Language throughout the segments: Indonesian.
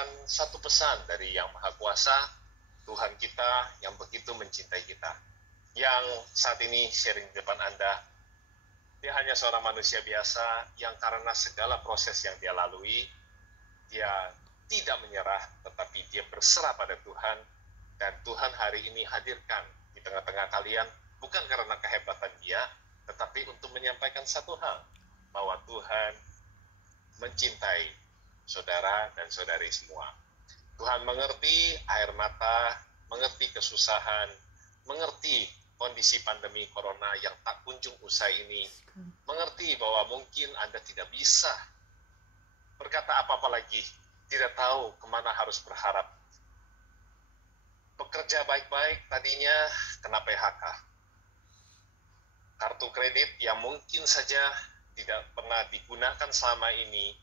mendengarkan satu pesan dari Yang Maha Kuasa, Tuhan kita yang begitu mencintai kita. Yang saat ini sharing di depan Anda, dia hanya seorang manusia biasa yang karena segala proses yang dia lalui, dia tidak menyerah, tetapi dia berserah pada Tuhan. Dan Tuhan hari ini hadirkan di tengah-tengah kalian, bukan karena kehebatan dia, tetapi untuk menyampaikan satu hal, bahwa Tuhan mencintai saudara dan saudari semua. Tuhan mengerti air mata, mengerti kesusahan, mengerti kondisi pandemi corona yang tak kunjung usai ini, mengerti bahwa mungkin Anda tidak bisa berkata apa-apa lagi, tidak tahu kemana harus berharap. Bekerja baik-baik tadinya kena PHK. Kartu kredit yang mungkin saja tidak pernah digunakan selama ini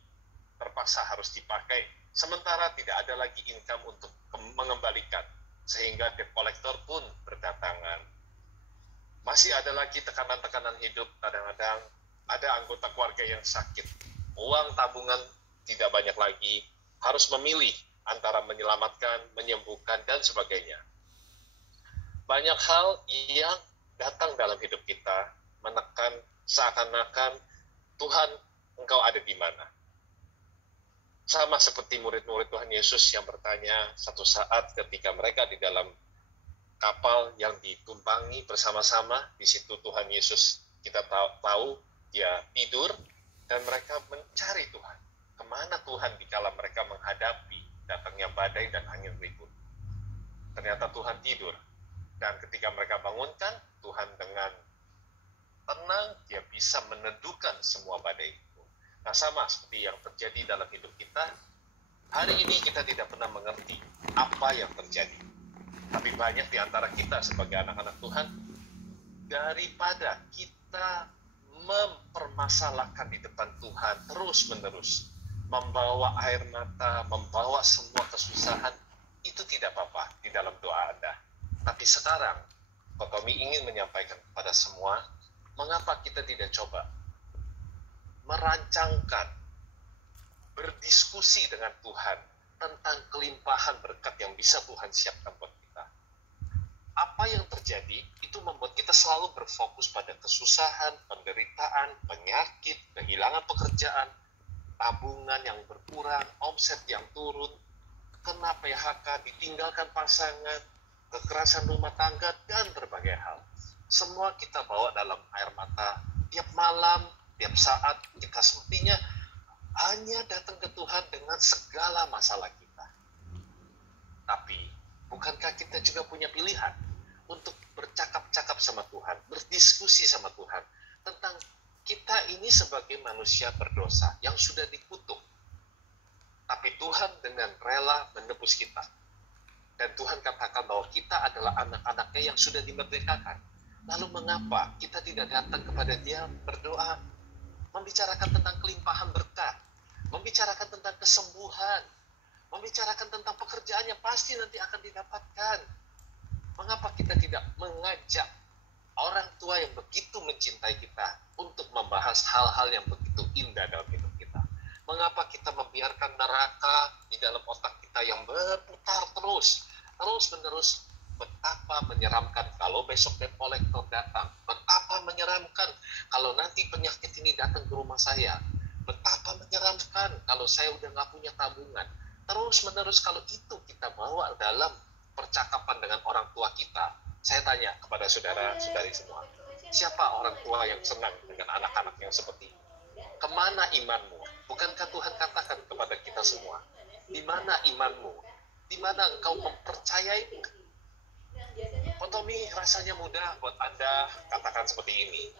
terpaksa harus dipakai, sementara tidak ada lagi income untuk mengembalikan, sehingga debt collector pun berdatangan. Masih ada lagi tekanan-tekanan hidup, kadang-kadang ada anggota keluarga yang sakit, uang tabungan tidak banyak lagi, harus memilih antara menyelamatkan, menyembuhkan, dan sebagainya. Banyak hal yang datang dalam hidup kita, menekan seakan-akan, Tuhan, Engkau ada di mana? Sama seperti murid-murid Tuhan Yesus yang bertanya satu saat ketika mereka di dalam kapal yang ditumpangi bersama-sama, di situ Tuhan Yesus kita tahu dia tidur, dan mereka mencari Tuhan. Kemana Tuhan dikala mereka menghadapi datangnya badai dan angin ribut? Ternyata Tuhan tidur. Dan ketika mereka bangunkan, Tuhan dengan tenang, dia bisa meneduhkan semua badai itu. Nah, sama seperti yang terjadi dalam hidup kita, hari ini kita tidak pernah mengerti apa yang terjadi. Tapi banyak di antara kita sebagai anak-anak Tuhan, daripada kita mempermasalahkan di depan Tuhan terus-menerus, membawa air mata, membawa semua kesusahan, itu tidak apa-apa di dalam doa Anda. Tapi sekarang, Kotomi ingin menyampaikan kepada semua, mengapa kita tidak coba merancangkan, berdiskusi dengan Tuhan tentang kelimpahan berkat yang bisa Tuhan siapkan buat kita. Apa yang terjadi, itu membuat kita selalu berfokus pada kesusahan, penderitaan, penyakit, kehilangan pekerjaan, tabungan yang berkurang, omset yang turun, kena PHK, ditinggalkan pasangan, kekerasan rumah tangga, dan berbagai hal. Semua kita bawa dalam air mata. Tiap malam, tiap saat, kita semestinya hanya datang ke Tuhan dengan segala masalah kita. Tapi, bukankah kita juga punya pilihan untuk bercakap-cakap sama Tuhan, berdiskusi sama Tuhan, tentang kita ini sebagai manusia berdosa yang sudah dikutuk. Tapi Tuhan dengan rela menebus kita. Dan Tuhan katakan bahwa kita adalah anak-anaknya yang sudah dimerdekakan. Lalu mengapa kita tidak datang kepada Dia berdoa, membicarakan tentang kelimpahan berkat, membicarakan tentang kesembuhan, membicarakan tentang pekerjaan yang pasti nanti akan didapatkan. Mengapa kita tidak mengajak orang tua yang begitu mencintai kita untuk membahas hal-hal yang begitu indah dalam hidup kita? Mengapa kita membiarkan neraka di dalam otak kita yang berputar terus-menerus? Betapa menyeramkan kalau besok debt collector datang. Betapa menyeramkan kalau nanti penyakit ini datang ke rumah saya. Betapa menyeramkan kalau saya udah gak punya tabungan. Terus-menerus kalau itu kita bawa dalam percakapan dengan orang tua kita. Saya tanya kepada saudara-saudari semua, siapa orang tua yang senang dengan anak-anak yang seperti ini? Kemana imanmu? Bukankah Tuhan katakan kepada kita semua, di mana imanmu? Di mana engkau mempercayai? Kotomi rasanya mudah buat Anda katakan seperti ini.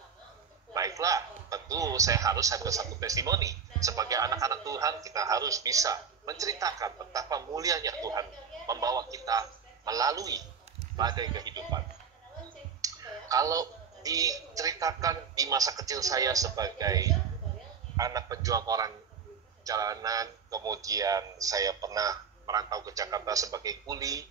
Baiklah, tentu saya harus ada satu testimoni. Sebagai anak-anak Tuhan, kita harus bisa menceritakan betapa mulianya Tuhan membawa kita melalui badai kehidupan. Kalau diceritakan di masa kecil saya sebagai anak penjual koran jalanan, kemudian saya pernah merantau ke Jakarta sebagai kuli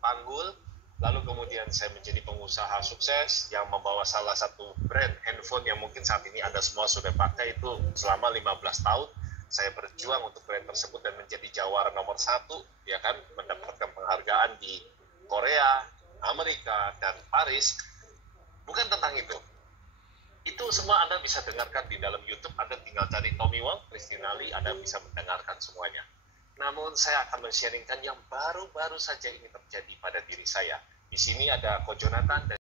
panggul, lalu kemudian saya menjadi pengusaha sukses yang membawa salah satu brand handphone yang mungkin saat ini Anda semua sudah pakai itu selama 15 tahun, saya berjuang untuk brand tersebut dan menjadi jawara nomor 1, ya kan, mendapatkan penghargaan di Korea, Amerika, dan Paris. Bukan tentang itu. Itu semua Anda bisa dengarkan di dalam YouTube. Anda tinggal cari Tommy Wong, Christina Lee, Anda bisa mendengarkan semuanya. Namun saya akan men-sharingkan yang baru-baru saja ini terjadi pada diri saya. Di sini ada Ko Jonathan dan